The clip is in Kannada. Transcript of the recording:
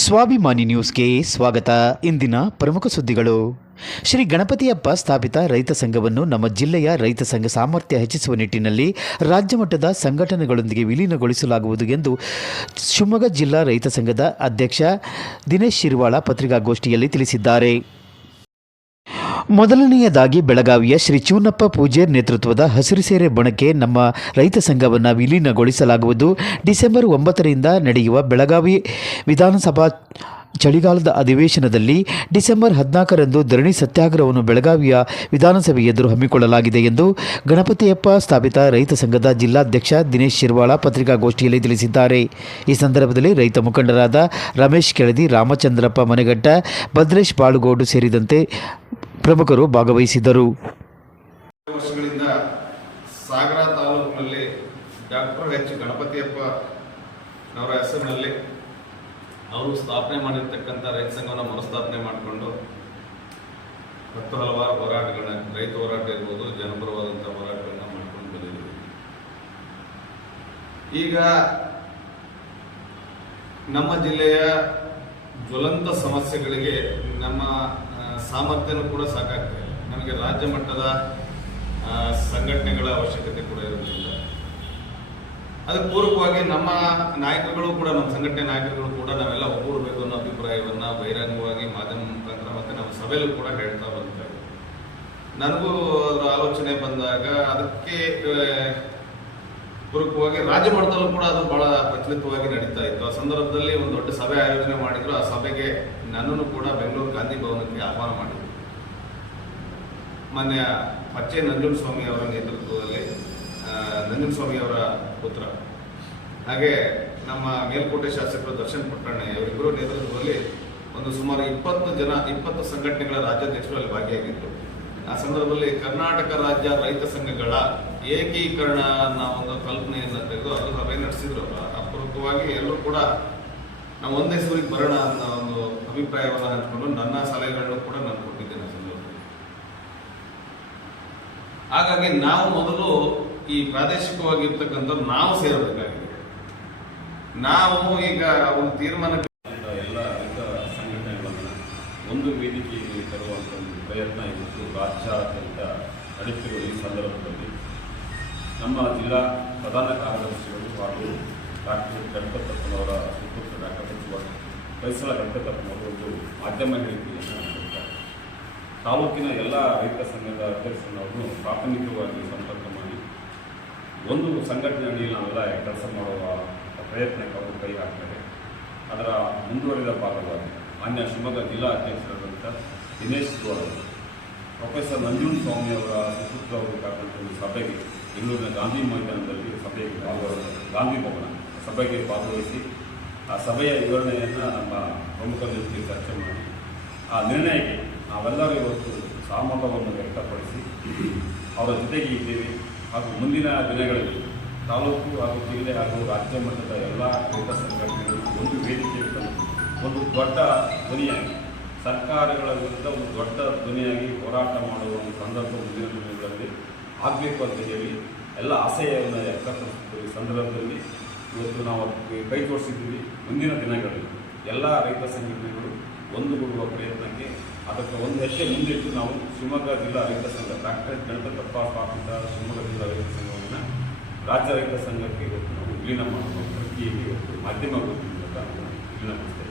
ಸ್ವಾಭಿಮಾನಿ ನ್ಯೂಸ್ಗೆ ಸ್ವಾಗತ. ಇಂದಿನ ಪ್ರಮುಖ ಸುದ್ದಿಗಳು. ಶ್ರೀ ಗಣಪತಿಯಪ್ಪ ಸ್ಥಾಪಿತ ರೈತ ಸಂಘವನ್ನು ನಮ್ಮ ಜಿಲ್ಲೆಯ ರೈತ ಸಂಘ ಸಾಮರ್ಥ್ಯ ಹೆಚ್ಚಿಸುವ ನಿಟ್ಟಿನಲ್ಲಿ ರಾಜ್ಯ ಮಟ್ಟದ ಸಂಘಟನೆಗಳೊಂದಿಗೆ ವಿಲೀನಗೊಳಿಸಲಾಗುವುದು ಎಂದು ಶಿವಮೊಗ್ಗ ಜಿಲ್ಲಾ ರೈತ ಸಂಘದ ಅಧ್ಯಕ್ಷ ದಿನೇಶ್ ಶಿರ್ವಾಳ ಪತ್ರಿಕಾಗೋಷ್ಠಿಯಲ್ಲಿ ತಿಳಿಸಿದ್ದಾರೆ. ಮೊದಲನೆಯದಾಗಿ ಬೆಳಗಾವಿಯ ಶ್ರೀ ಚೂನಪ್ಪ ಪೂಜಾರ್ ನೇತೃತ್ವದ ಹಸಿರು ಸೇರೆ ಬಣಕ್ಕೆ ನಮ್ಮ ರೈತ ಸಂಘವನ್ನು ವಿಲೀನಗೊಳಿಸಲಾಗುವುದು. ಡಿಸೆಂಬರ್ 9ರಿಂದ ನಡೆಯುವ ಬೆಳಗಾವಿ ವಿಧಾನಸಭಾ ಚಳಿಗಾಲದ ಅಧಿವೇಶನದಲ್ಲಿ ಡಿಸೆಂಬರ್ 14ರಂದು ಧರಣಿ ಸತ್ಯಾಗ್ರಹವನ್ನು ಬೆಳಗಾವಿಯ ವಿಧಾನಸಭೆ ಎದುರು ಹಮ್ಮಿಕೊಳ್ಳಲಾಗಿದೆ ಎಂದು ಗಣಪತಿಯಪ್ಪ ಸ್ಥಾಪಿತ ರೈತ ಸಂಘದ ಜಿಲ್ಲಾಧ್ಯಕ್ಷ ದಿನೇಶ್ ಶಿರ್ವಾಳ ಪತ್ರಿಕಾಗೋಷ್ಠಿಯಲ್ಲಿ ತಿಳಿಸಿದ್ದಾರೆ. ಈ ಸಂದರ್ಭದಲ್ಲಿ ರೈತ ಮುಖಂಡರಾದ ರಮೇಶ್ ಕೆಳದಿ, ರಾಮಚಂದ್ರಪ್ಪ ಮನೆಗಟ್ಟ, ಭದ್ರೇಶ್ ಬಾಳುಗೋಡು ಸೇರಿದಂತೆ ಪ್ರಮುಖರು ಭಾಗವಹಿಸಿದ್ದರು. ವರ್ಷಗಳಿಂದ ಸಾಗರ ತಾಲೂಕಿನಲ್ಲಿ ಡಾಕ್ಟರ್ ಎಚ್ ಗಣಪತಿಯಪ್ಪ ಅವರ ಹೆಸರಿನಲ್ಲಿ ಅವರು ಸ್ಥಾಪನೆ ಮಾಡಿರ್ತಕ್ಕಂಥ ರೈತ ಸಂಘವನ್ನು ಮರುಸ್ಥಾಪನೆ ಮಾಡಿಕೊಂಡು ಹಲವಾರು ಹೋರಾಟಗಳನ್ನ, ರೈತ ಹೋರಾಟ ಇರ್ಬೋದು, ಜನಪರವಾದಂಥ ಹೋರಾಟಗಳನ್ನ ಮಾಡ್ಕೊಂಡು ಬಂದಿದ್ದೀವಿ. ಈಗ ನಮ್ಮ ಜಿಲ್ಲೆಯ ಜ್ವಲಂತ ಸಮಸ್ಯೆಗಳಿಗೆ ನಮ್ಮ ಸಾಮರ್ಥ್ಯನೂ ಕೂಡ ಸಾಕಾಗ್ತಾ ಇಲ್ಲ. ನಮಗೆ ರಾಜ್ಯ ಮಟ್ಟದ ಸಂಘಟನೆಗಳ ಅವಶ್ಯಕತೆ ಕೂಡ ಇರೋದ್ರಿಂದ ಅದಕ್ಕೆ ಪೂರಕವಾಗಿ ನಮ್ಮ ನಾಯಕರುಗಳು ಕೂಡ, ನಮ್ಮ ಸಂಘಟನೆ ನಾಯಕರುಗಳು ಕೂಡ ನಾವೆಲ್ಲ ಒಗ್ಗೂಡಬೇಕು ಅನ್ನೋ ಅಭಿಪ್ರಾಯವನ್ನು ಬಹಿರಂಗವಾಗಿ ಮಾಧ್ಯಮ ಮುಖಾಂತರ ಮತ್ತು ನಮ್ಮ ಸಭೆಯಲ್ಲೂ ಕೂಡ ಹೇಳ್ತಾ ಬರ್ತಾರೆ. ನನಗೂ ಅದರ ಆಲೋಚನೆ ಬಂದಾಗ ಅದಕ್ಕೆ ಪೂರಕವಾಗಿ ರಾಜ್ಯ ಮಟ್ಟದಲ್ಲೂ ಕೂಡ ಅದು ಬಹಳ ಪ್ರಚಲಿತವಾಗಿ ನಡೀತಾ ಇತ್ತು. ಆ ಸಂದರ್ಭದಲ್ಲಿ ಒಂದು ದೊಡ್ಡ ಸಭೆ ಆಯೋಜನೆ ಮಾಡಿದ್ರು. ಆ ಸಭೆಗೆ ನನ್ನನ್ನು ಕೂಡ ಬೆಂಗಳೂರು ಗಾಂಧಿ ಭವನಕ್ಕೆ ಆಹ್ವಾನ ಮಾಡಿದ್ರು. ಮಾನ್ಯ ಪಚ್ಚೆ ನಂಜುಂಡಸ್ವಾಮಿ ಅವರ ನೇತೃತ್ವದಲ್ಲಿ, ನಂಜುಂಡಸ್ವಾಮಿ ಅವರ ಪುತ್ರ, ಹಾಗೆ ನಮ್ಮ ಮೇಲ್ಕೋಟೆ ಶಾಸಕರು ದರ್ಶನ್ ಪಟ್ಟಣ್ಣ ಇವರಿಬ್ಬರು ನೇತೃತ್ವದಲ್ಲಿ ಒಂದು ಸುಮಾರು 20 ಸಂಘಟನೆಗಳ ರಾಜ್ಯಾಧ್ಯಕ್ಷರು ಅಲ್ಲಿ ಭಾಗಿಯಾಗಿದ್ದರು. ಆ ಸಂದರ್ಭದಲ್ಲಿ ಕರ್ನಾಟಕ ರಾಜ್ಯ ರೈತ ಸಂಘಗಳ ಏಕೀಕರಣ ಅನ್ನೋ ಒಂದು ಕಲ್ಪನೆಯನ್ನು ತೆಗೆದು ಅದು ಸಭೆ ನಡೆಸಿದ್ರು. ಅಪೂರ್ವಕವಾಗಿ ಎಲ್ಲರೂ ಕೂಡ ನಾವು ಒಂದೇ ಸೂರಿಗೆ ಬರೋಣ ಅನ್ನೋ ಒಂದು ಅಭಿಪ್ರಾಯವನ್ನು ಹಂಚಿಕೊಂಡು ನನ್ನ ಸಲಹೆಗಳನ್ನು ಕೂಡ ನಾನು ಕೊಟ್ಟಿದ್ದೇನೆ ಸಂದರ್ಭದಲ್ಲಿ. ಹಾಗಾಗಿ ನಾವು ಮೊದಲು ಈ ಪ್ರಾದೇಶಿಕವಾಗಿರ್ತಕ್ಕಂಥ ನಾವು ಸೇರಬೇಕಾಗಿದೆ. ನಾವು ಈಗ ಒಂದು ತೀರ್ಮಾನ ಎಲ್ಲ ರೈತ ಸಂಘಟನೆಗಳನ್ನು ಒಂದು ವೇದಿಕೆಯಲ್ಲಿ ತರುವಂಥ ಒಂದು ಪ್ರಯತ್ನ ಇವತ್ತು ರಾಜ್ಯಾದ್ಯಂತ ನಡೀತಿರುವ ಈ ಸಂದರ್ಭದಲ್ಲಿ ನಮ್ಮ ಜಿಲ್ಲಾ ಪ್ರಧಾನ ಕಾರ್ಯದರ್ಶಿಗಳು ಹಾಗೂ ಡಾಕ್ಟರ್ ಗಣಪತಪ್ಪನವರ ಸುಪುತ್ರ ಡಾಕ್ಟರ್ ಕೈಸಲ ಗಣಪತಪ್ಪನವರು ಒಂದು ಮಾಧ್ಯಮ ಹೇಳಿಕೆಯನ್ನು ನೀಡಿದ್ದಾರೆ. ತಾಲೂಕಿನ ಎಲ್ಲ ರೈತ ಸಂಘದ ಅಧ್ಯಕ್ಷರನ್ನು ಪ್ರಾಥಮಿಕವಾಗಿ ಸಂಪರ್ಕ ಮಾಡಿ ಒಂದು ಸಂಘಟನೆ ಅಡಿಯಲ್ಲಿ ನಾವೆಲ್ಲ ಕೆಲಸ ಮಾಡುವ ಪ್ರಯತ್ನಕ್ಕೆ ಅವರು ಕೈ ಹಾಕ್ತಾರೆ. ಅದರ ಮುಂದುವರಿದ ಭಾಗವಾಗಿ ಮಾನ್ಯ ಶಿವಮೊಗ್ಗ ಜಿಲ್ಲಾ ಅಧ್ಯಕ್ಷರಾದಂಥ ದಿನೇಶ್ ಅವರು ಪ್ರೊಫೆಸರ್ ನಂಜುಂಡಸ್ವಾಮಿ ಅವರ ಸುಪುತ್ರವರು ಕಾದಂಥ ಒಂದು ಸಭೆಗೆ ಬೆಂಗಳೂರಿನ ಗಾಂಧಿ ಮೈದಾನದಲ್ಲಿ ಸಭೆಗೆ ಗಾಂಧಿ ಭವನ ಸಭೆಗೆ ಭಾಗವಹಿಸಿ ಆ ಸಭೆಯ ವಿವರಣೆಯನ್ನು ನಮ್ಮ ಪ್ರಮುಖರ ಜೊತೆ ಚರ್ಚೆ ಮಾಡಿ ಆ ನಿರ್ಣಯಕ್ಕೆ ನಾವೆಲ್ಲರೂ ಇವತ್ತು ಸಹಮತವನ್ನು ವ್ಯಕ್ತಪಡಿಸಿ ಅವರ ಜೊತೆಗೆ ಇದ್ದೇವೆ. ಹಾಗೂ ಮುಂದಿನ ದಿನಗಳಲ್ಲಿ ತಾಲೂಕು ಹಾಗೂ ಜಿಲ್ಲೆ ಹಾಗೂ ರಾಜ್ಯ ಮಟ್ಟದ ಎಲ್ಲ ರೈತ ಸಂಘಟನೆಗಳು ಒಂದು ವೇದಿಕೆಯಲ್ಲಿ ತಂದು ಒಂದು ದೊಡ್ಡ ಧ್ವನಿಯಾಗಿ ಸರ್ಕಾರಗಳ ವಿರುದ್ಧ ಒಂದು ದೊಡ್ಡ ಧ್ವನಿಯಾಗಿ ಹೋರಾಟ ಮಾಡುವ ಒಂದು ಸಂದರ್ಭ ಮುಂದಿನ ದಿನಗಳಲ್ಲಿ ಆಗಬೇಕು ಅಂತ ಹೇಳಿ ಎಲ್ಲ ಆಶಯವನ್ನು ವ್ಯಕ್ತಪಡಿಸಿದ್ದೀವಿ. ಈ ಸಂದರ್ಭದಲ್ಲಿ ಇವತ್ತು ನಾವು ಕೈ ಜೋಡಿಸಿದ್ದೀವಿ. ಮುಂದಿನ ದಿನಗಳಲ್ಲಿ ಎಲ್ಲ ರೈತ ಸಂಘಟನೆಗಳು ಒಂದುಗೂಡುವ ಪ್ರಯತ್ನಕ್ಕೆ ಅದಕ್ಕೆ ಒಂದು ಹೆಜ್ಜೆ ಮುಂದಿಟ್ಟು ನಾವು ಶಿವಮೊಗ್ಗ ಜಿಲ್ಲಾ ರೈತ ಸಂಘ ಡಾಕ್ಟರ್ ಗಣಪತಪ್ಪ ಸ್ಥಾಪಿತ ಶಿವಮೊಗ್ಗ ಜಿಲ್ಲಾ ರೈತ ಸಂಘವನ್ನು ರಾಜ್ಯ ರೈತ ಸಂಘಕ್ಕೆ ಇವತ್ತು ನಾವು ವಿಲೀನ ಮಾಡುವ ಪ್ರಕ್ರಿಯೆಗೆ ಇವತ್ತು ಮಾಧ್ಯಮ ಮೂಲಕ ವಿಲೀನಗೊಳಿಸ್ತೇವೆ.